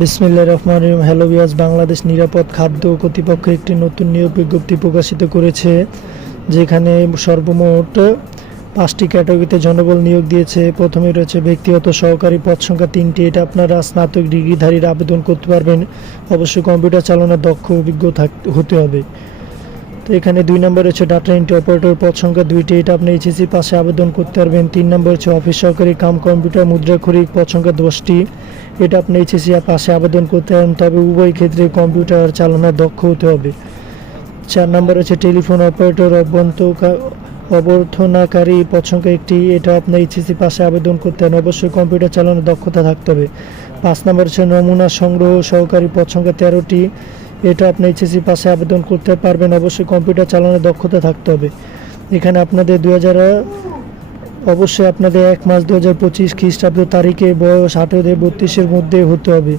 বিসমিল্লা রহমান রহিম। হ্যালো বিয়াস বাংলাদেশ নিরাপদ খাদ্য কর্তৃপক্ষ একটি নতুন নিয়োগ বিজ্ঞপ্তি প্রকাশিত করেছে, যেখানে সর্বমোট পাঁচটি ক্যাটাগরিতে জনবল নিয়োগ দিয়েছে। প্রথমে রয়েছে ব্যক্তিগত সহকারী পদ সংখ্যা তিনটি। এটা আপনারা স্নাতক ডিগ্রিধারীর আবেদন করতে পারবেন। অবশ্যই কম্পিউটার চালানোর দক্ষ অভিজ্ঞ হতে হবে। তো এখানে দুই নম্বর হচ্ছে ডাটা এন্ট্রি অপারেটর পদ সংখ্যা দুইটি, এটা আপনি এইচএসসি পাশে আবেদন করতে পারবেন। তিন নম্বর হচ্ছে অফিস সহকারী কাম কম্পিউটার মুদ্রাক্ষরিক পদ সংখ্যা দশটি, এটা আপনি এইচএসসি পাশে আবেদন করতে পারেন, তবে উভয় ক্ষেত্রে কম্পিউটার চালানোর দক্ষ হতে হবে। চার নম্বর হচ্ছে টেলিফোন অপারেটর অভ্যন্ত অবর্থনাকারী পদ সংখ্যা একটি, এটা আপনার এইচএসসি পাশে আবেদন করতে হবে অবশ্যই কম্পিউটার চালানোর দক্ষতা থাকতে হবে। পাঁচ নম্বর হচ্ছে নমুনা সংগ্রহ সহকারী পদ সংখ্যা তেরোটি এটা আপনি এইচএসসি পাশে আবেদন করতে পারবেন। অবশ্যই কম্পিউটার চালানোর দক্ষতা থাকতে হবে। এখানে আপনাদের দু হাজার, অবশ্যই আপনাদের এক মাস দু হাজার পঁচিশ খ্রিস্টাব্দ তারিখে বয়স আঠেরো থেকে বত্রিশের মধ্যে হতে হবে।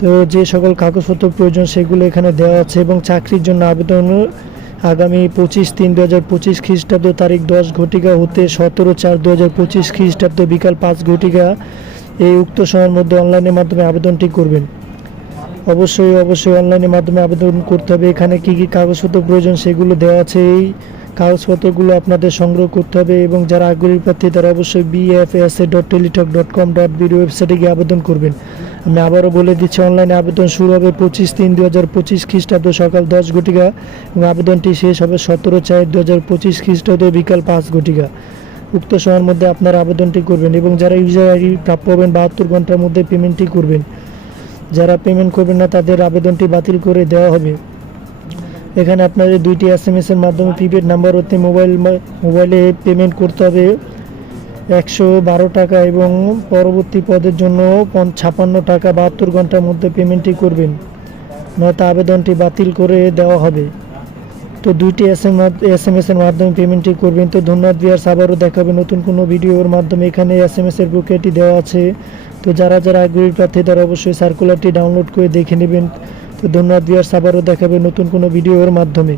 তো যে সকল কাগজপত্র প্রয়োজন সেগুলো এখানে দেওয়া আছে এবং চাকরির জন্য আবেদন আগামী পঁচিশ তিন দু হাজার পঁচিশ খ্রিস্টাব্দ তারিখ দশ ঘটিকা হতে সতেরো চার দু হাজার পঁচিশ খ্রিস্টাব্দ বিকাল পাঁচ ঘটিকা। এই উক্ত সময়ের মধ্যে অনলাইনের মাধ্যমে আবেদনটি করবেন। অবশ্যই অবশ্যই অনলাইনের মাধ্যমে আবেদন করতে হবে। এখানে কি কি কাগজপত্র প্রয়োজন সেগুলো দেওয়া আছে। এই কাগজপত্রগুলো আপনাদের সংগ্রহ করতে হবে এবং যারা আগ্রহী প্রার্থী, তারা অবশ্যই BFSA dot Teletalk dot com dot BD ওয়েবসাইটে গিয়ে আবেদন করবেন। আমি আবারও বলে দিচ্ছি, অনলাইনে আবেদন শুরু হবে পঁচিশ তিন দু হাজার পঁচিশ খ্রিস্টাব্দ সকাল দশ ঘটিকা এবং আবেদনটি শেষ হবে সতেরো চার দু হাজার পঁচিশ খ্রিস্টাব্দ বিকাল পাঁচ ঘটিকা। উক্ত সময়ের মধ্যে আপনারা আবেদনটি করবেন এবং যারা ইউজার আইডি প্রাপ্য হবেন বাহাত্তর ঘণ্টার মধ্যে পেমেন্টটি করবেন। যারা পেমেন্ট করবেন না, তাদের আবেদনটি বাতিল করে দেওয়া হবে। এখানে আপনাদের দুইটি এস এম এর মাধ্যমে প্রিপেড নাম্বার হতে মোবাইল মোবাইলে পেমেন্ট করতে হবে। একশো বারো টাকা এবং পরবর্তী পদের জন্য পন- ছাপ্পান্ন টাকা বাহাত্তর ঘণ্টার মধ্যে পেমেন্টটি করবেন। নয়তো আবেদনটি বাতিল করে দেওয়া হবে। তো দুইটি S M S M S এর মাধ্যমে পেমেন্টটি করবেন। তো ধন্যবাদ বিয়ার্স আবারও দেখাবে নতুন কোনো ভিডিওর মাধ্যমে। এখানে এস এম এস এর প্রক্রিয়াটি দেওয়া আছে। তো যারা যারা আগ্রহী প্রার্থী, তারা অবশ্যই সার্কুলারটি ডাউনলোড করে দেখে নেবেন। তো ধন্যবাদ বিয়ার্স আবারও দেখাবে নতুন কোনো ভিডিওর মাধ্যমে।